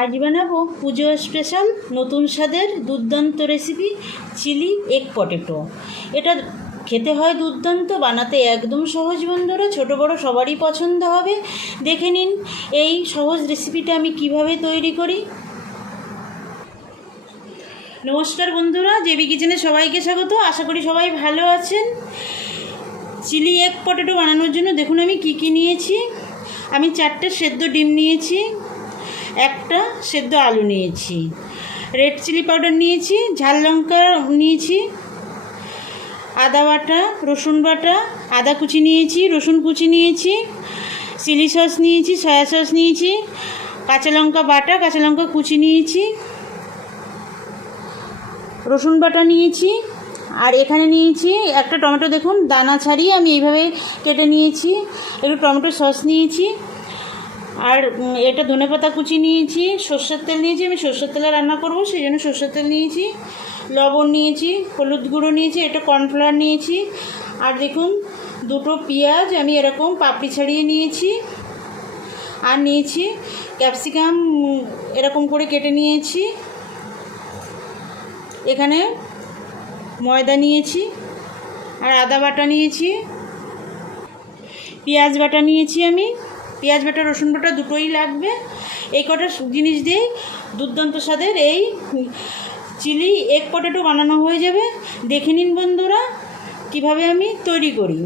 আজ বানাবো পুজো স্পেশাল নতুন স্বাদের দুর্দান্ত রেসিপি চিলি এগ পটেটো। এটা খেতে হয় দুর্দান্ত, বানাতে একদম সহজ বন্ধুরা, ছোট বড় সবারই পছন্দ হবে। দেখে নিন এই সহজ রেসিপিটা আমি কিভাবে তৈরি করি। নমস্কার বন্ধুরা, জেবি কিচেনে সবাইকে স্বাগত। আশা করি সবাই ভালো আছেন। চিলি এগ পটেটো বানানোর জন্য দেখুন আমি কি নিয়েছি। আমি 4টে সেদ্ধ ডিম নিয়েছি, একটা সেদ্ধ আলু নিয়েছি, রেড চিলি পাউডার নিয়েছি, ঝাল লঙ্কা নিয়েছি, আদা বাটা, রসুন বাটা, আদা কুচি নিয়েছি, রসুন কুচি নিয়েছি, চিলি সস নিয়েছি, সয়া সস নিয়েছি, কাঁচা লঙ্কা বাটা, কাঁচা লঙ্কা কুচি নিয়েছি, রসুন বাটা নিয়েছি, আর এখানে নিয়েছি একটা টমেটো। দেখুন দানা ছাড়িয়ে আমি এইভাবে কেটে নিয়েছি। একটু টমেটো সস নিয়েছি, আর এটা ধনেপাতা কুচি নিয়েছি, সর্ষের তেল নিয়েছি। আমি সর্ষের তেলে রান্না করব, সেই জন্য সর্ষের তেল নিয়েছি, লবণ নিয়েছি, হলুদ গুঁড়ো নিয়েছি, এটা কর্নফ্লাওয়ার নিয়েছি। আর দেখুন দুটো পেঁয়াজ আমি এরকম পাপড়ি ছাড়িয়ে নিয়েছি, আর নিয়েছি ক্যাপসিকাম এরকম করে কেটে নিয়েছি। এখানে ময়দা নিয়েছি, আর আদা বাটা নিয়েছি, পেঁয়াজ বাটা নিয়েছি। আমি পেঁয়াজ বাটা রসুন বাটা দুটোই লাগবে। এই কটা জিনিস দিয়েই দুর্দান্ত স্বাদের এই চিলি এগ পটেটো বানানো হয়ে যাবে। দেখে নিন বন্ধুরা কিভাবে আমি তৈরি করি।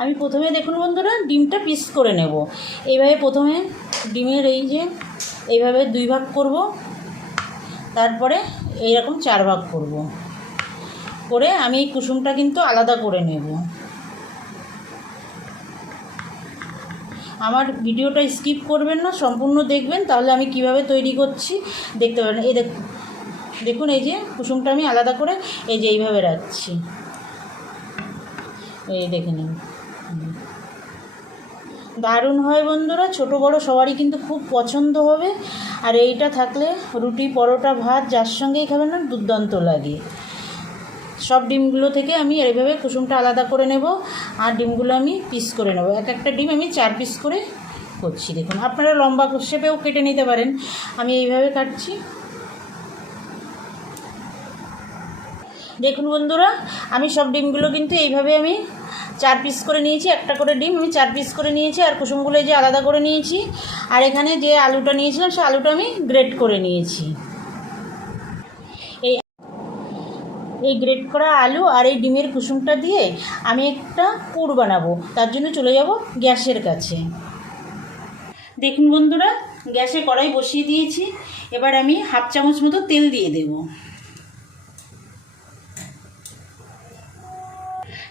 আমি প্রথমে দেখুন বন্ধুরা ডিমটা পিস করে নেব। এইভাবে প্রথমে ডিমের এইভাবে 2 ভাগ করব, তারপরে এইরকম 4 ভাগ করব, করে আমি এই কুসুমটা কিন্তু আলাদা করে নেব। আমার ভিডিওটা স্কিপ করবেন না, সম্পূর্ণ দেখবেন, তাহলে আমি কিভাবে তৈরি করছি দেখতে পাবেন। এই দেখুন এই যে কুসুমটা আমি আলাদা করে এইভাবে রাখছি। এই দেখে নিন, দারুণ হয় বন্ধুরা, ছোট বড় সবারই কিন্তু খুব পছন্দ হবে। আর এইটা থাকলে রুটি, পরোটা, ভাত যার সঙ্গেই খাবেন না দুর্দান্ত লাগে। সব ডিমগুলো থেকে আমি এইভাবে কুসুমটা আলাদা করে নেব, আর ডিমগুলো আমি পিস করে নেব। একটা ডিম আমি 4 পিস করে করছি। দেখুন আপনারা লম্বা শেপেও কেটে নিতে পারেন, আমি এইভাবে কাটছি। দেখুন বন্ধুরা আমি সব ডিমগুলো কিন্তু এইভাবে আমি 4 পিস করে নিয়েছি। একটা করে ডিম আমি 4 পিস করে নিয়েছি, আর কুসুমগুলো যে আলাদা করে নিয়েছি। আর এখানে যে আলুটা নিয়েছিলাম সেই আলুটা আমি গ্রেট করে নিয়েছি। এই গ্রেট করা আলু আর এই ডিমের কুসুমটা দিয়ে আমি একটা পুর বানাবো, তার জন্য চলে যাব গ্যাসের কাছে। দেখুন বন্ধুরা গ্যাসে কড়াই বসিয়ে দিয়েছি। এবার আমি 1/2 চামচ মতো তেল দিয়ে দেব।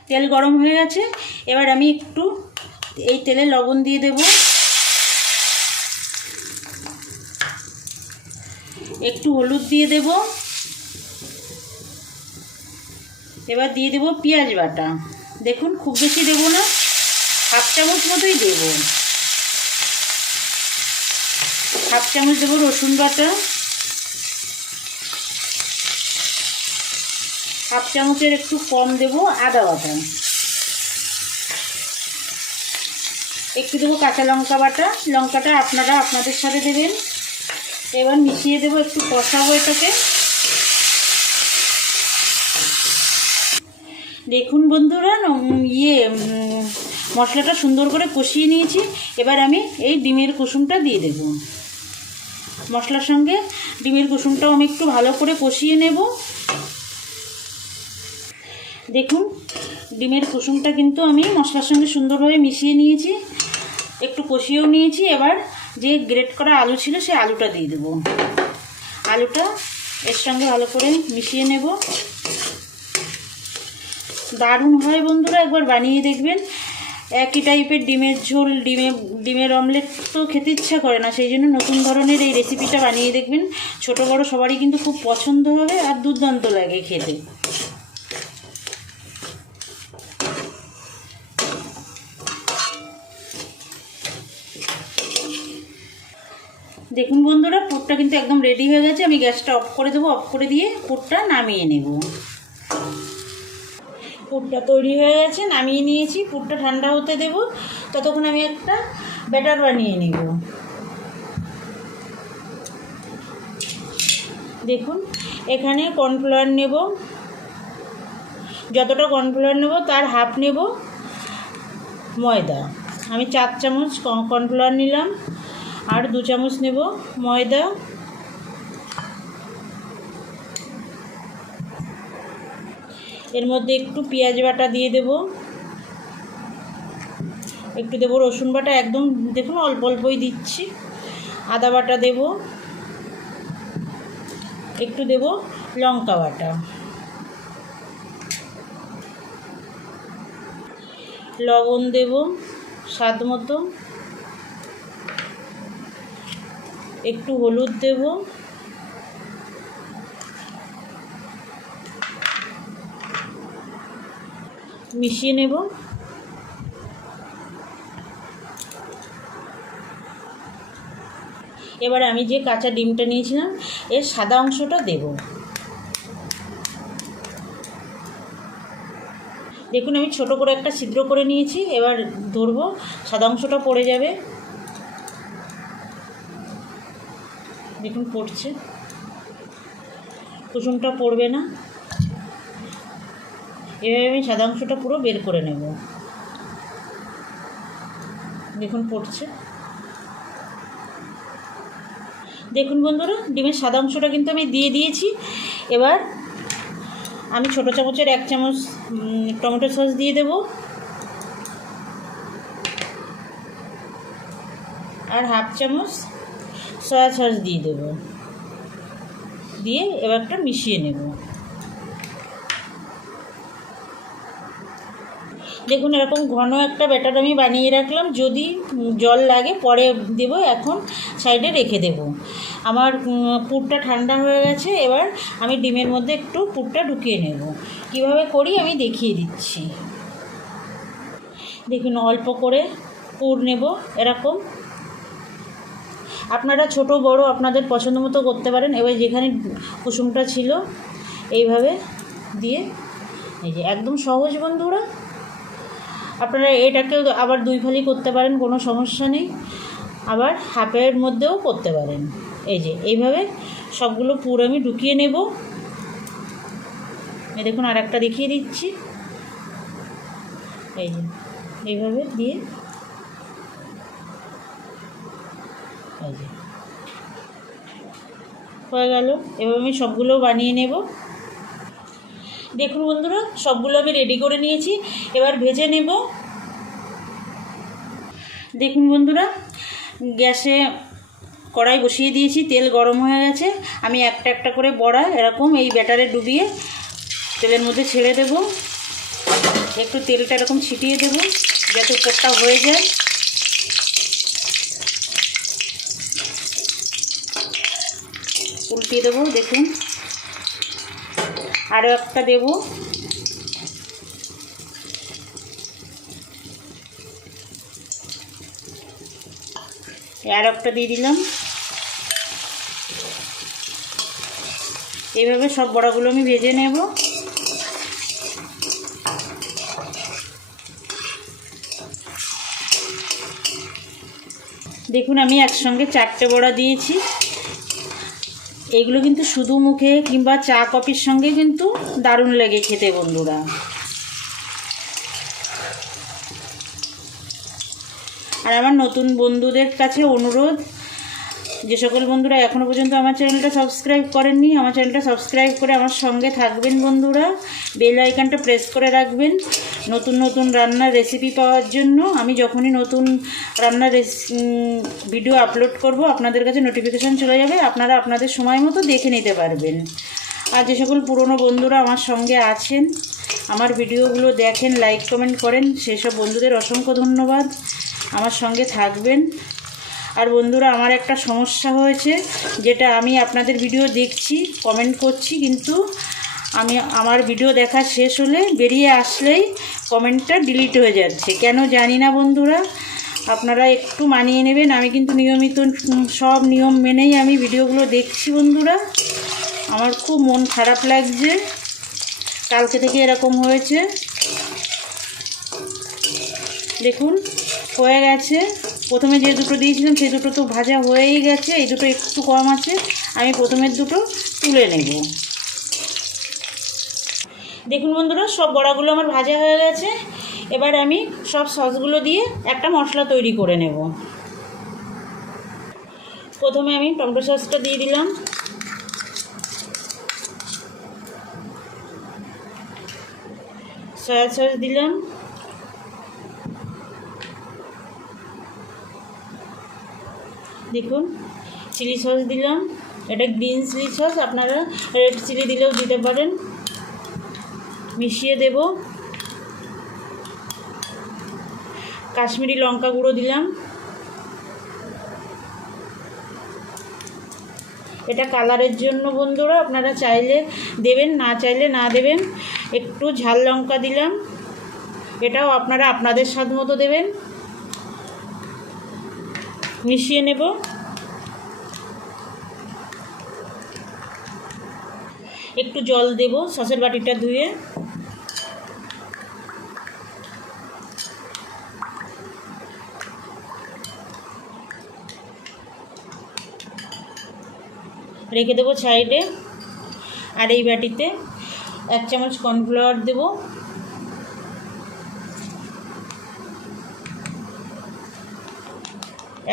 তেল গরম হয়ে গেছে, এবার আমি একটু এই তেলে লবণ দিয়ে দেব, একটু হলুদ দিয়ে দেব, এবার দিয়ে দেব পেঁয়াজ বাটা। দেখুন খুব বেশি দেব না, 1/2 চামচ মতোই দেব। 1/2 চামচ দেব রসুন বাটা, 1/2 চামচের একটু কম দেব আদা বাটা, একটু দেবো কাঁচা লঙ্কা বাটা। লঙ্কাটা আপনারা আপনাদের সাথে দেবেন। এবার মিশিয়ে দেবো, একটু কষাবো এটাকে। দেখুন বন্ধুরা মশলাটা সুন্দর করে কষিয়ে নিয়েছি। এবার আমি এই ডিমের কুসুমটা দিয়ে দেব। মশলার সঙ্গে ডিমের কুসুমটাও আমি একটু ভালো করে কষিয়ে নেব। দেখুন ডিমের কুসুমটা কিন্তু আমি মশলার সঙ্গে সুন্দরভাবে মিশিয়ে নিয়েছি, একটু কষিয়েও নিয়েছি। এবার যে গ্রেট করা আলু ছিল সেই আলুটা দিয়ে দেব। আলুটা এর সঙ্গে ভালো করে মিশিয়ে নেব। দারুণ হয় বন্ধুরা, একবার বানিয়ে দেখবেন। একই টাইপের ডিমের ঝোল, ডিমের অমলেট তো খেতে ইচ্ছা করে না, সেই জন্য নতুন ধরনের এই রেসিপিটা বানিয়ে দেখবেন। ছোট বড় সবারই কিন্তু খুব পছন্দ হবে, আর দুর্দান্ত লাগে খেতে। দেখুন বন্ধুরা পুরটা কিন্তু একদম রেডি হয়ে গেছে। আমি গ্যাসটা অফ করে দেবো, অফ করে দিয়ে পুরটা নামিয়ে নেব। পুরটা তৈরি হয়ে গেছে, নামিয়ে নিয়েছি। পুরটা ঠান্ডা হতে দেব, ততক্ষণ আমি একটা ব্যাটার বানিয়ে নেব। দেখুন এখানে কর্নফ্লাওয়ার নেব, যতটা কর্নফ্লাওয়ার নেব তার হাফ নেব ময়দা। আমি 4 চামচ কর্নফ্লাওয়ার নিলাম আর 2 চামচ নেব ময়দা। এর মধ্যে একটু পেঁয়াজ বাটা দিয়ে দেব, একটু দেব রসুন বাটা, একদম দেখুন অল্প অল্পই দিচ্ছি। আদা বাটা দেব, একটু দেব লঙ্কা বাটা, লবণ দেব স্বাদ মতো, একটু হলুদ দেব, মিশিয়ে নেব। এবার আমি যে কাঁচা ডিমটা নিয়েছিলাম এর সাদা অংশটা দেব। দেখুন আমি ছোট করে একটা ছিদ্র করে নিয়েছি, এবার ধরবো, সাদা অংশটা পড়ে যাবে। দেখুন পড়ছে, কুসুমটা পড়বে না। এভাবে আমি সাদা অংশটা পুরো বের করে নেব। দেখুন পড়ছে। দেখুন বন্ধুরা ডিমের সাদা অংশটা কিন্তু আমি দিয়ে দিয়েছি। এবার আমি ছোটো চামচের 1 চামচ টমেটো সস দিয়ে দেব আর হাফ চামচ সয়া সস দিয়ে দেব, দিয়ে এবারটা মিশিয়ে নেব। দেখুন এরকম ঘন একটা ব্যাটার আমি বানিয়ে রাখলাম, যদি জল লাগে পরে দেব, এখন সাইডে রেখে দেব। আমার পুরটা ঠান্ডা হয়ে গেছে, এবার আমি ডিমের মধ্যে একটু পুরটা ঢুকিয়ে নেব। কিভাবে করি আমি দেখিয়ে দিচ্ছি। দেখুন অল্প করে পুর নেব এরকম, আপনারা ছোট বড় আপনাদের পছন্দ মতো করতে পারেন। এবার যেখানে কুসুমটা ছিল এইভাবে দিয়ে, এই যে একদম সহজ বন্ধুরা। আপনারা এটাকেও আবার 2 ফালি করতে পারেন, কোনো সমস্যা নেই, আবার হাফের মধ্যেও করতে পারেন। এই যে এইভাবে সবগুলো পুরো আমি ঢুকিয়ে নেব। এই দেখুন আর একটা দেখিয়ে দিচ্ছি, এই যে এইভাবে দিয়ে, এই যে হয়ে গেল। এবার আমি সবগুলো বানিয়ে নেব। দেখুন বন্ধুরা সবগুলো আমি রেডি করে নিয়েছি, এবার ভেজে নেব। দেখুন বন্ধুরা গ্যাসে কড়াই বসিয়ে দিয়েছি, তেল গরম হয়ে গেছে। আমি একটা একটা করে বড়া এরকম এই ব্যাটারে ডুবিয়ে তেলের মধ্যে ছেড়ে দেব। একটু তেলটা এরকম ছিটিয়ে দেব যাতে উপরটা হয়ে যায়। উল্টিয়ে দেবো, দেখুন আরও একটা দেব। আর একটা দিয়ে দিলাম। এইভাবে সব বড়াগুলো আমি ভেজে নেব। দেখুন আমি একসঙ্গে 4টে বড়া দিয়েছি। এইগুলো কিন্তু শুধু মুখে কিংবা চা কফির সঙ্গে কিন্তু দারুণ লাগে খেতে বন্ধুরা। আর আমার নতুন বন্ধুদের কাছে অনুরোধ, যে সকল বন্ধুরা এখনও পর্যন্ত আমার চ্যানেলটা সাবস্ক্রাইব করেননি, আমার চ্যানেলটা সাবস্ক্রাইব করে আমার সঙ্গে থাকবেন বন্ধুরা। বেল আইকনটা প্রেস করে রাখবেন নতুন নতুন রান্নার রেসিপি পাওয়ার জন্য। আমি যখনই নতুন রান্নার ভিডিও আপলোড করব আপনাদের কাছে নোটিফিকেশান চলে যাবে, আপনারা আপনাদের সময় মতো দেখে নিতে পারবেন। আর যে সকল পুরনো বন্ধুরা আমার সঙ্গে আছেন, আমার ভিডিওগুলো দেখেন, লাইক কমেন্ট করেন, সেসব বন্ধুদের অসংখ্য ধন্যবাদ। আমার সঙ্গে থাকবেন। আর বন্ধুরা আমার একটা সমস্যা হয়েছে, যেটা আমি আপনাদের ভিডিও দেখছি, কমেন্ট করছি, কিন্তু আমার ভিডিও দেখা শেষ হলে বেরিয়ে আসলেই কমেন্টটা ডিলিট হয়ে যাচ্ছে, কেন জানি না বন্ধুরা। আপনারা একটু মানিয়ে নেবেন। আমি কিন্তু নিয়মিত সব নিয়ম মেনেই আমি ভিডিওগুলো দেখছি বন্ধুরা। আমার খুব মন খারাপ লাগছে, কালকে থেকে এরকম হয়েছে। দেখুন হয়ে গেছে। প্রথমে যে দুটো দিয়েছিলাম সেই দুটো তো ভাজা হয়েই গেছে, এই দুটো একটু কম আছে। আমি প্রথমের দুটো তুলে নেব। দেখুন বন্ধুরা, সব বড়াগুলো আমার ভাজা হয়ে গেছে। এবার আমি সব সসগুলো দিয়ে একটা মশলা তৈরি করে নেব। প্রথমে আমি টমেটো সসটা দিয়ে দিলাম, সয়া সস দিলাম, দেখুন চিলি সস দিলাম, এটা গ্রিন চিলি সস, আপনারা রেড চিলি দিলেও দিতে পারেন। মিশিয়ে দেব। কাশ্মীরি লঙ্কা গুঁড়ো দিলাম, এটা কালারের জন্য বন্ধুরা, আপনারা চাইলে দেবেন, না চাইলে না দেবেন। একটু ঝাল লঙ্কা দিলাম, এটাও আপনারা আপনাদের স্বাদ মতো দেবেন। মিশিয়ে নেব। একটু জল দেব সসের বাটিটা ধুয়ে। রেখে দেবো সাইডে। আর এই বাটিতে 1 চামচ কর্নফ্লাওয়ার দেব,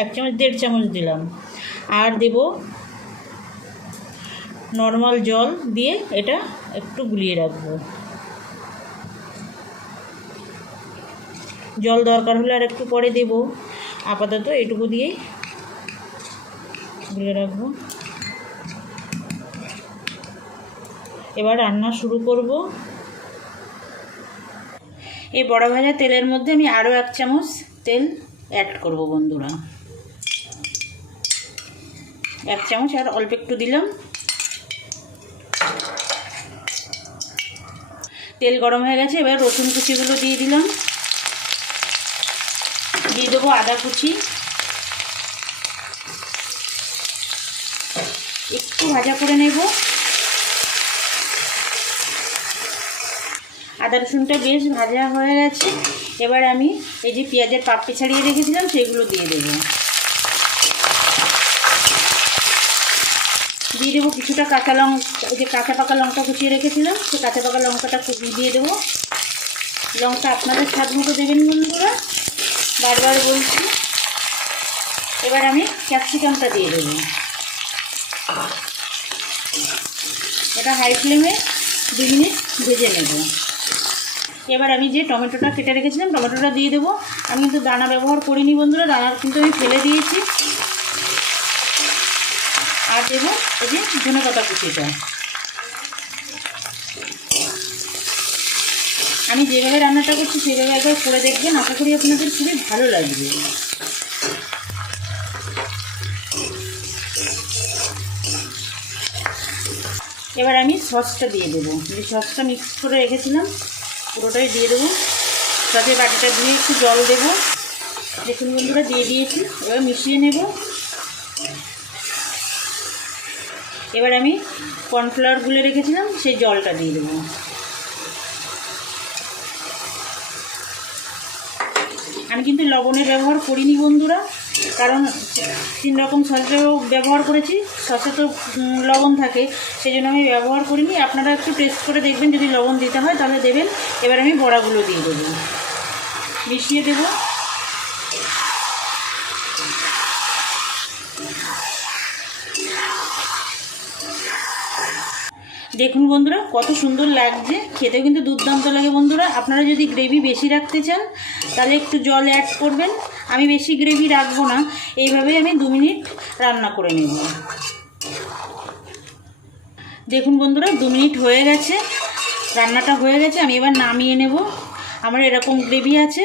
এক চামচ 1.5 চামচ দিলাম। আর দেব নর্মাল জল দিয়ে এটা একটু গুলিয়ে রাখবো। জল দরকার হলে আর একটু পরে দেব, আপাতত এটুকু দিয়েই গুলিয়ে রাখবো। এবার রান্না শুরু করব। এই বড়া ভাজা তেলের মধ্যে আমি আরও 1 চামচ তেল অ্যাড করব বন্ধুরা। 1 চামচ আর অল্প একটু দিলাম। তেল গরম হয়ে গেছে, এবার রসুন কুচিগুলো দিয়ে দিলাম। দিয়ে দেবো আদা কুচি, একটু ভাজা করে নেব। আদা রসুনটা বেশ ভাজা হয়ে গেছে। এবার আমি এই যে পেঁয়াজের পাপড়ি ছাড়িয়ে রেখেছিলাম সেগুলো দিয়ে দেব। দিয়ে দেবো কিছুটা কাঁচা লঙ্কা, এই যে কাঁচা পাকা লঙ্কা কুচিয়ে রেখেছিলাম, সেই কাঁচা পাকা লঙ্কাটা দিয়ে দেবো। লঙ্কা আপনাদের স্বাদ মতো দেবেন বন্ধুরা, বারবার বলছি। এবার আমি ক্যাপসিকামটা দিয়ে দেবো। এটা হাই ফ্লেমে 2 মিনিট ভেজে নেব। এবার আমি যে টমেটোটা কেটে রেখেছিলাম টমেটোটা দিয়ে দেবো। আমি কিন্তু দানা ব্যবহার করিনি বন্ধুরা, দানা কিন্তু আমি ফেলে দিয়েছি। আর দেবো এই যে ধনেপাতা কুচিটা। আমি যেভাবে রান্নাটা করছি সেভাবে একবার করে দেখবেন, আশা করি আপনাদের খুবই ভালো লাগবে। এবার আমি সসটা দিয়ে দেবো। যে সসটা মিক্স করে রেখেছিলাম পুরোটাই দিয়ে দেবো। সাথে বাটিটা ধুয়ে একটু জল দেবো। দেখুন বন্ধুরা, দিয়ে দিয়েছি। এবার মিশিয়ে নেব। এবার আমি কর্নফ্লাওয়ার গুলে রেখেছিলাম সেই জলটা দিয়ে দেবো। আমি কিন্তু লবণের ব্যবহার করিনি বন্ধুরা, কারণ 3 রকম সসেও ব্যবহার করেছি। সসে তো লবণ থাকে, সেই জন্য আমি ব্যবহার করিনি। আপনারা একটু টেস্ট করে দেখবেন, যদি লবণ দিতে হয় তাহলে দেবেন। এবার আমি বড়াগুলো দিয়ে দেবো, মিশিয়ে দেবো। দেখুন বন্ধুরা কত সুন্দর লাগছে, খেতেও কিন্তু দুর্দান্ত লাগে বন্ধুরা। আপনারা যদি গ্রেভি বেশি রাখতে চান তাহলে একটু জল অ্যাড করবেন। আমি বেশি গ্রেভি রাখবো না, এইভাবেই আমি 2 মিনিট রান্না করে নেব। দেখুন বন্ধুরা 2 মিনিট হয়ে গেছে, রান্নাটা হয়ে গেছে। আমি এবার নামিয়ে নেব। আমার এরকম গ্রেভি আছে।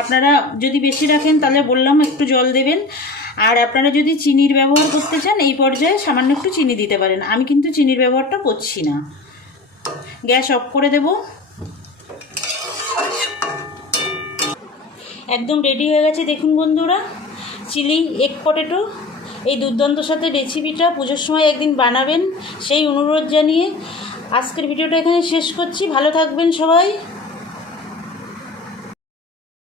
আপনারা যদি বেশি রাখেন তাহলে বললাম একটু জল দেবেন। আর আপনারা যদি চিনির ব্যবহার করতে চান এই পর্যায়ে সামান্য একটু চিনি দিতে পারেন। আমি কিন্তু চিনির ব্যবহারটা করছি না। গ্যাস অফ করে দেব। একদম রেডি হয়ে গেছে দেখুন বন্ধুরা, চিলি এগ পটেটো। এই দুর্দান্ত সাথে রেসিপিটা পুজোর সময় একদিন বানাবেন, সেই অনুরোধ জানিয়ে আজকের ভিডিওটা এখানে শেষ করছি। ভালো থাকবেন সবাই।